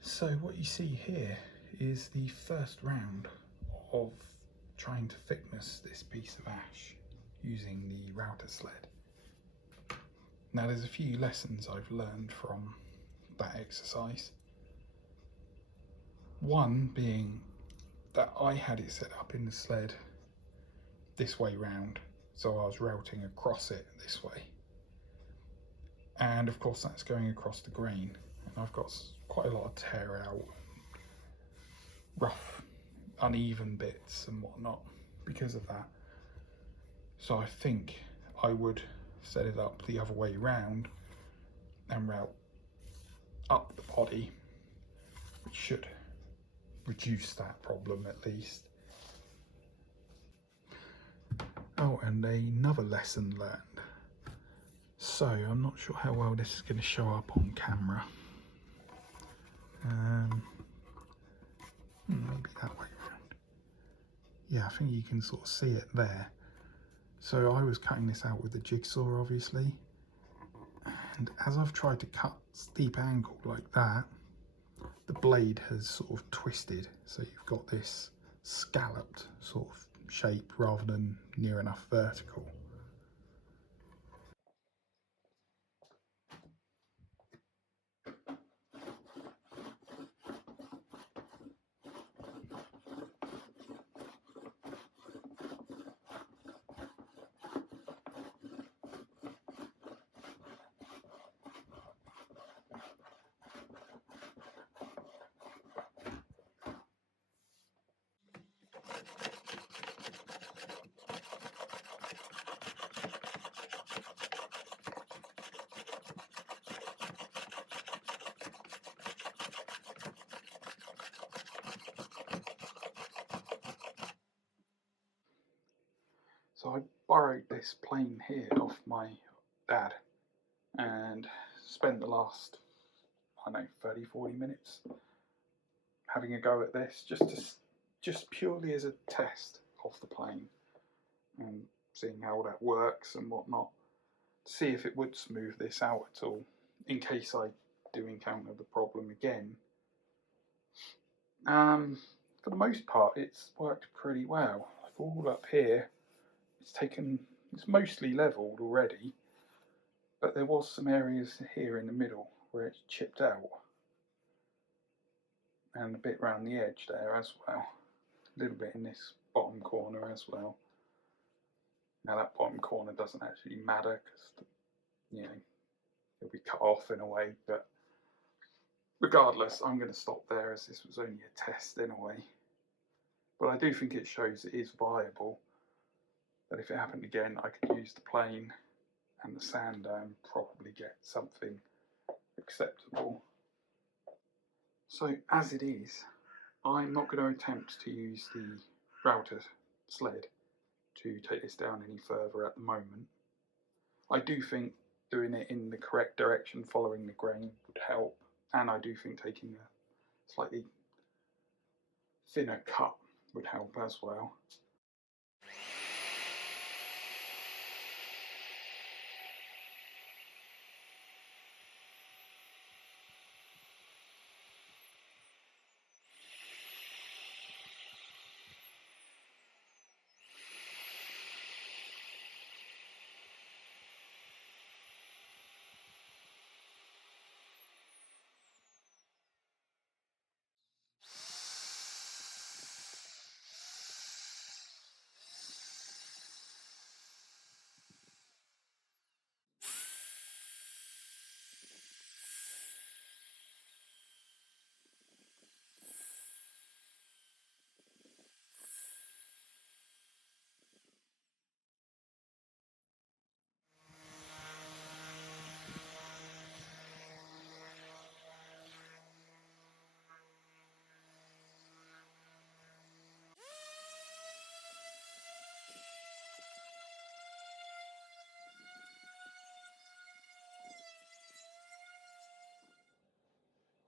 So what you see here is the first round of trying to thickness this piece of ash using the router sled. Now there's a few lessons I've learned from that exercise. One being that I had it set up in the sled this way round, so I was routing across it this way. And of course that's going across the grain, and I've got quite a lot of tear out, rough, uneven bits and whatnot because of that. So I think I would set it up the other way round and route up the body, which should reduce that problem at least. Oh, and another lesson learned. So I'm not sure how well this is going to show up on camera. Maybe that way around. Yeah, I think you can sort of see it there. So I was cutting this out with the jigsaw, obviously, and as I've tried to cut steep angle like that, the blade has sort of twisted, so you've got this scalloped sort of shape rather than near enough vertical. So I borrowed this plane here off my dad and spent the last, I don't know, 30-40 minutes having a go at this, just purely as a test of the plane and seeing how that works and whatnot, to see if it would smooth this out at all in case I do encounter the problem again. For the most part it's worked pretty well. Like all up here it's mostly leveled already, but there was some areas here in the middle where it's chipped out, and a bit around the edge there as well, a little bit in this bottom corner as well. Now that bottom corner doesn't actually matter because it'll be cut off in a way, but regardless I'm going to stop there as this was only a test anyway. But I do think it shows it is viable, that if it happened again I could use the plane and the sander and probably get something acceptable. So as it is, I'm not going to attempt to use the router sled to take this down any further at the moment. I do think doing it in the correct direction, following the grain, would help, and I do think taking a slightly thinner cut would help as well.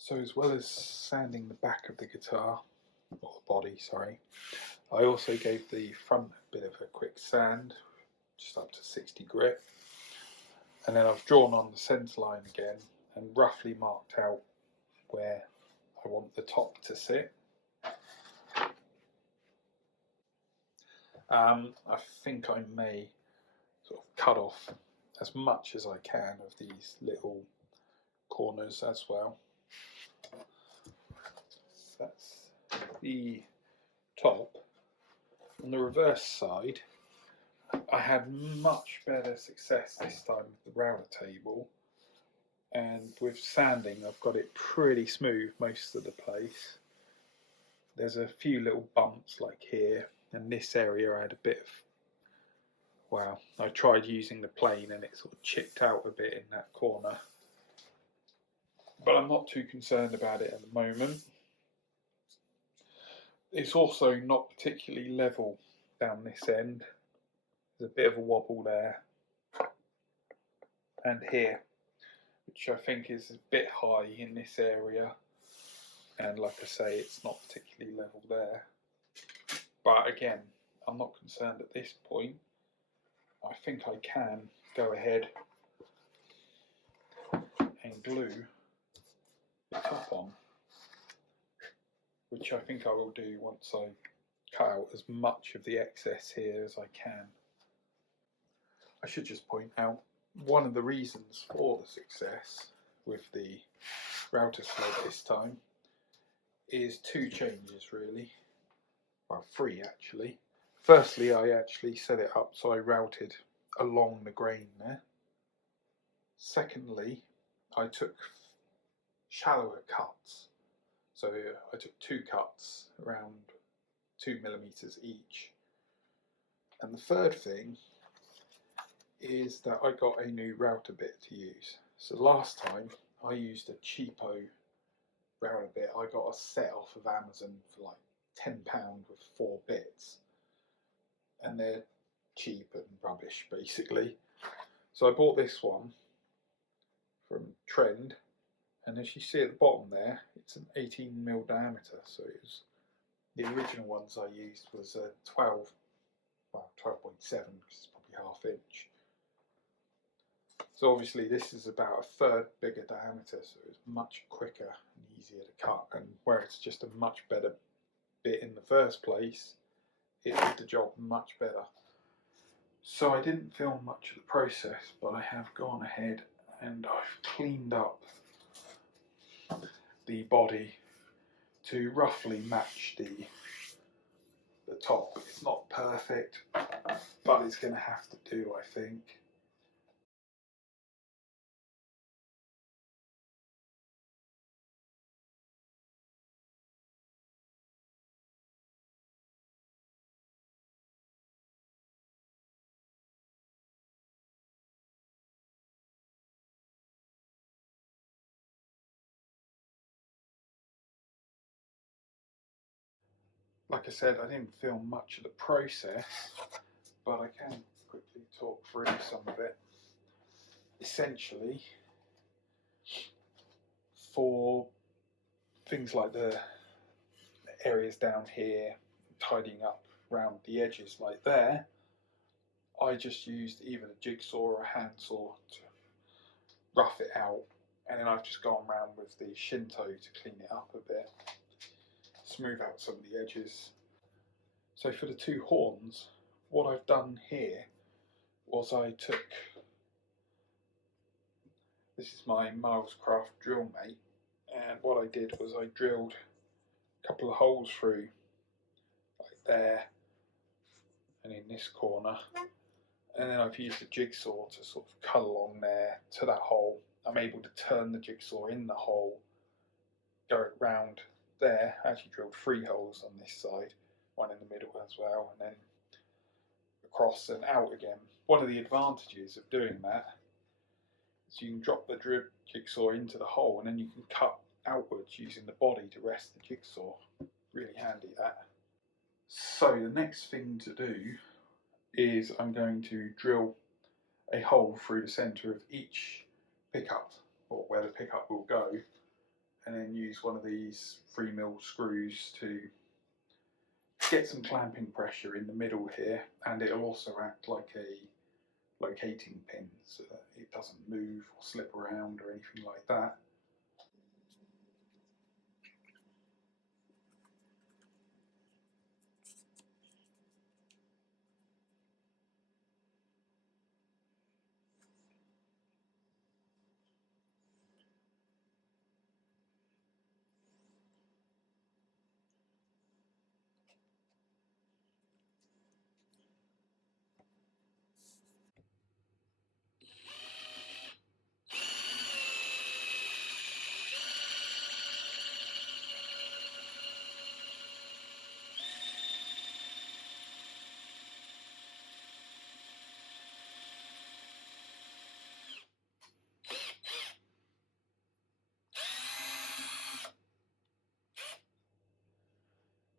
So as well as sanding the back of the guitar, or the body, sorry, I also gave the front a bit of a quick sand, just up to 60 grit, and then I've drawn on the centre line again and roughly marked out where I want the top to sit. I think I may sort of cut off as much as I can of these little corners as well. That's the top. On the reverse side, I had much better success this time with the router table, and with sanding I've got it pretty smooth most of the place. There's a few little bumps like here, and this area I had a bit of, well, I tried using the plane and it sort of chipped out a bit in that corner, but I'm not too concerned about it at the moment. It's also not particularly level down this end. There's a bit of a wobble there and here, which I think is a bit high in this area, and like I say, it's not particularly level there. But again, I'm not concerned at this point. I think I can go ahead and glue the top on, which I think I will do once I cut out as much of the excess here as I can. I should just point out, one of the reasons for the success with the router sled this time is two changes really, well, three actually. Firstly, I actually set it up so I routed along the grain there. Secondly, I took shallower cuts, so I took two cuts around 2mm each. And the third thing is that I got a new router bit to use. So last time I used a cheapo router bit. I got a set off of Amazon for like £10 with 4 bits, and they're cheap and rubbish basically. So I bought this one from Trend, and as you see at the bottom there, it's an 18mm diameter. So it was, the original ones I used was a 12.7, because it's probably ½ inch. So obviously this is about a third bigger diameter, so it's much quicker and easier to cut, and where it's just a much better bit in the first place, it did the job much better. So I didn't film much of the process, but I have gone ahead and I've cleaned up the body to roughly match the top. It's not perfect, but it's going to have to do, I think. Like I said, I didn't film much of the process, but I can quickly talk through some of it. Essentially, for things like the areas down here, tidying up around the edges like there, I just used either a jigsaw or a handsaw to rough it out, and then I've just gone around with the Shinto to clean it up a bit, smooth out some of the edges. So for the two horns, what I've done here was I took, this is my Milescraft drill mate, and what I did was I drilled a couple of holes through, like there, and in this corner, and then I've used the jigsaw to sort of cut along there to that hole. I'm able to turn the jigsaw in the hole, go around there. I actually drilled 3 holes on this side, one in the middle as well, and then across and out again. One of the advantages of doing that is you can drop the jigsaw into the hole, and then you can cut outwards using the body to rest the jigsaw. Really handy, that. So the next thing to do is I'm going to drill a hole through the centre of each pickup, or where the pickup will go, and then use one of these 3mm screws to get some clamping pressure in the middle here, and it'll also act like a locating pin so that it doesn't move or slip around or anything like that.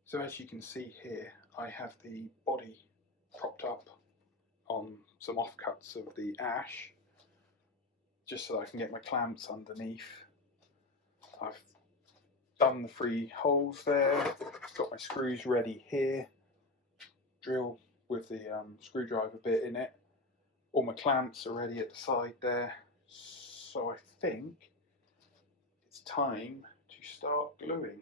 So as you can see here, I have the body propped up on some offcuts of the ash, just so I can get my clamps underneath. I've done the 3 holes there, got my screws ready here, drill with the screwdriver bit in it. All my clamps are ready at the side there, so I think it's time to start gluing.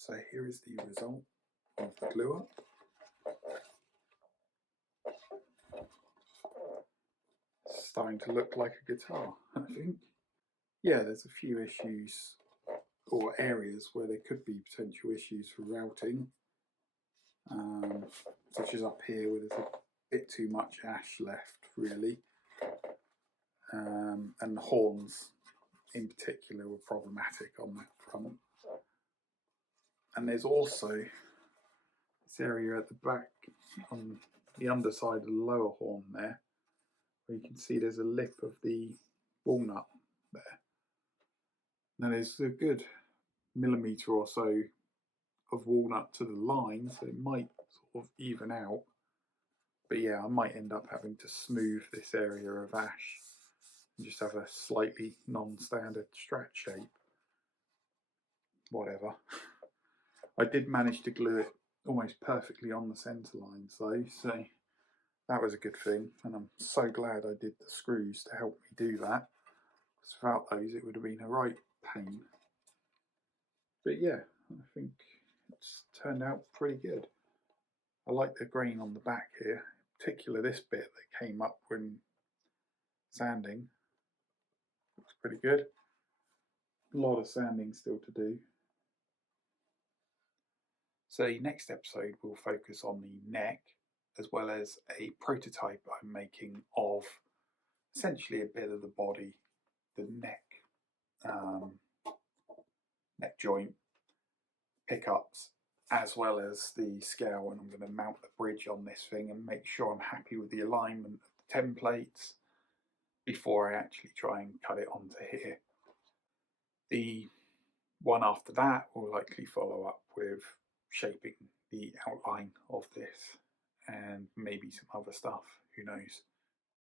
So here is the result of the glue up. It's starting to look like a guitar, I think. Yeah, there's a few issues or areas where there could be potential issues for routing, such as up here where there's a bit too much ash left, really, and the horns in particular were problematic on that front. And there's also this area at the back on the underside of the lower horn there, where you can see there's a lip of the walnut there. Now there's a good millimetre or so of walnut to the line, so it might sort of even out. But yeah, I might end up having to smooth this area of ash and just have a slightly non-standard strat shape. Whatever. I did manage to glue it almost perfectly on the centre lines though, so that was a good thing, and I'm so glad I did the screws to help me do that, because without those it would have been a right pain. But yeah, I think it's turned out pretty good. I like the grain on the back here, in particular this bit that came up when sanding. Looks pretty good. A lot of sanding still to do. So next episode we'll focus on the neck, as well as a prototype I'm making of essentially a bit of the body, the neck, neck joint, pickups, as well as the scale, and I'm going to mount the bridge on this thing and make sure I'm happy with the alignment of the templates before I actually try and cut it onto here. The one after that will likely follow up with shaping the outline of this and maybe some other stuff, who knows.